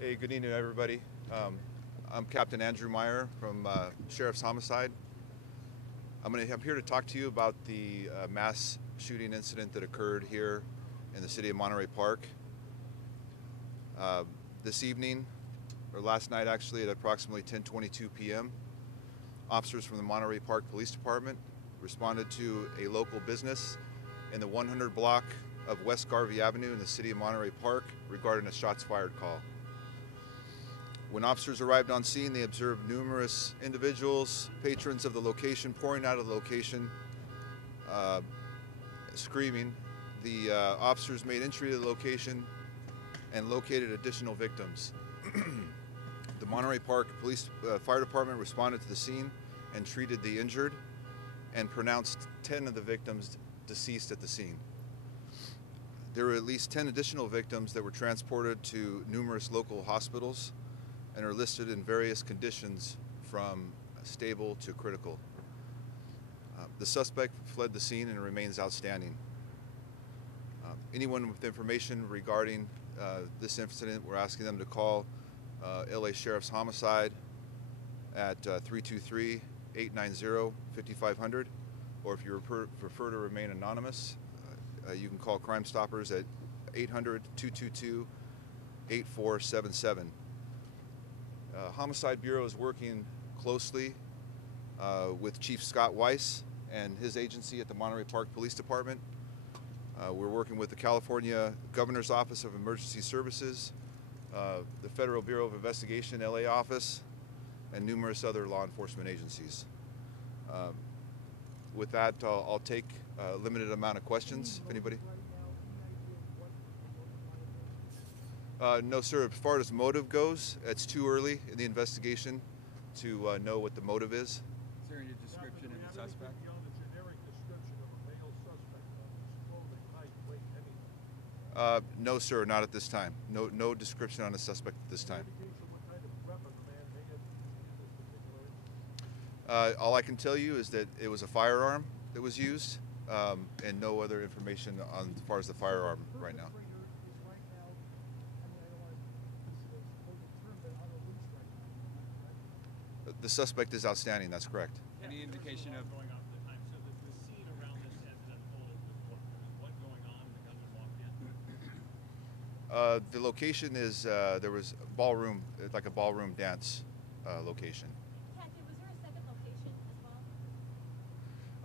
Hey, good evening, everybody. I'm Captain Andrew Meyer from Sheriff's Homicide. I'm here to talk to you about the mass shooting incident that occurred here in the city of Monterey Park. This evening, or last night actually, at approximately 10:22 p.m., officers from the Monterey Park Police Department responded to a local business in the 100 block of West Garvey Avenue in the city of Monterey Park regarding a shots fired call. When officers arrived on scene, they observed numerous individuals, patrons of the location, pouring out of the location, screaming. The officers made entry to the location and located additional victims. The Monterey Park Police Fire Department responded to the scene and treated the injured and pronounced 10 of the victims deceased at the scene. There were at least 10 additional victims that were transported to numerous local hospitals and are listed in various conditions from stable to critical. The suspect fled the scene and remains outstanding. Anyone with information regarding this incident, we're asking them to call LA Sheriff's Homicide at 323-890-5500, or if you prefer to remain anonymous, you can call Crime Stoppers at 800-222-8477. Homicide Bureau is working closely with Chief Scott Weiss and his agency at the Monterey Park Police Department. We're working with the California Governor's Office of Emergency Services, the Federal Bureau of Investigation LA office, and numerous other law enforcement agencies. With that, I'll take a limited amount of questions, if anybody. No, sir. As far as motive goes, it's too early in the investigation to know what the motive is. Is there any description of the suspect? No, sir, not at this time. No description on the suspect at this time. All I can tell you is that it was a firearm that was used, and no other information on as far as the firearm right now. The suspect is outstanding, that's correct. Any indication of going on at the time? So the scene around this as it unfolded was what going on? The gunman walked in. The location is there was a ballroom, like a ballroom dance location. Captain, was there a second location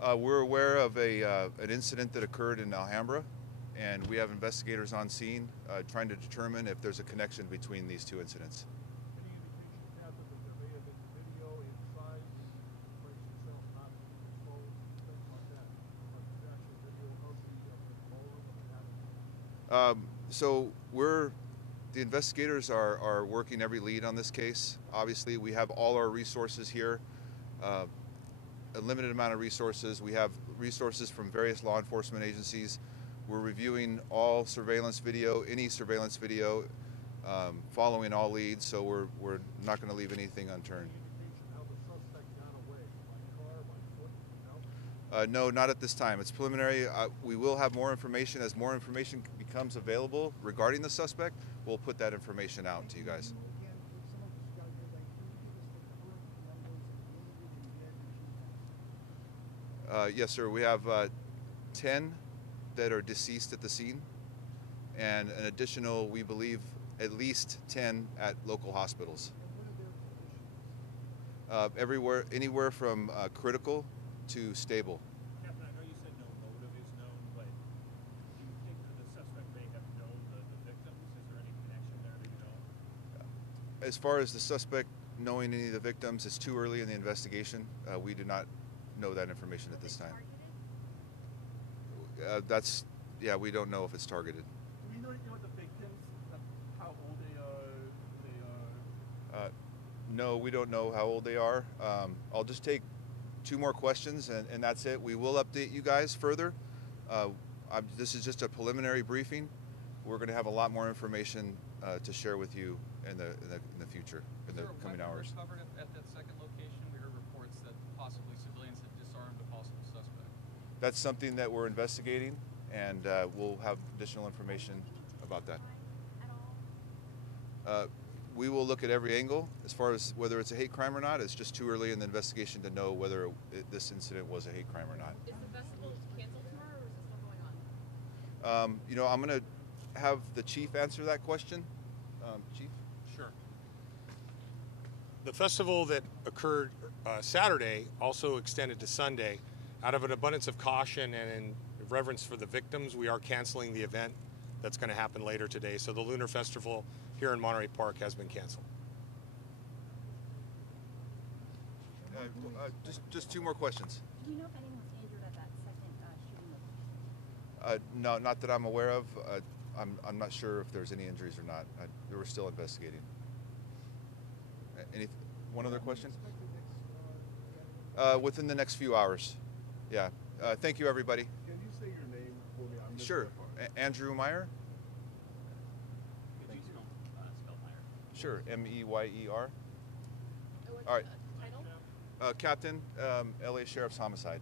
as well? We're aware of an incident that occurred in Alhambra, and we have investigators on scene trying to determine if there's a connection between these two incidents. So the investigators are working every lead on this case. Obviously, we have all our resources here, a limited amount of resources. We have resources from various law enforcement agencies. We're reviewing all surveillance video, any surveillance video, following all leads, so we're not going to leave anything unturned. No, not at this time. It's preliminary. We will have more information. As more information becomes available regarding the suspect, we'll put that information out to you guys. Yes, sir. We have 10 that are deceased at the scene, and an additional, we believe, at least 10 at local hospitals. Anywhere from critical to stable. Captain, I know you said no motive is known, but do you think that the suspect may have known the victims? Is there any connection there that you know? As far as the suspect knowing any of the victims, it's too early in the investigation. We do not know that information at this time. We don't know if it's targeted. Do we know anything about the victims? How old they are? No, we don't know how old they are. I'll just take 2 more questions, and that's it. We will update you guys further. This is just a preliminary briefing. We're going to have a lot more information to share with you in the future, in the coming hours. Recovered at that second location? We heard reports that possibly civilians had disarmed a possible suspect. That's something that we're investigating, and we'll have additional information about that. We will look at every angle as far as whether it's a hate crime or not. It's just too early in the investigation to know whether this incident was a hate crime or not. Is the festival canceled tomorrow, or is it still going on? You know, I'm going to have the chief answer that question. Chief? Sure. The festival that occurred Saturday also extended to Sunday. Out of an abundance of caution and in reverence for the victims, we are canceling the event that's going to happen later today. So the Lunar Festival here in Monterey Park has been canceled. Just two more questions. Do you know if anyone was injured at that second shooting? No, not that I'm aware of. I'm not sure if there's any injuries or not. We're still investigating. One other question? Within the next few hours. Yeah. Thank you, everybody. Can you say your name for me? I missed Sure. that part. Andrew Meyer? Could you spell Meyer? Sure. M-E-Y-E-R. What's All right. the title? Captain, LA Sheriff's Homicide.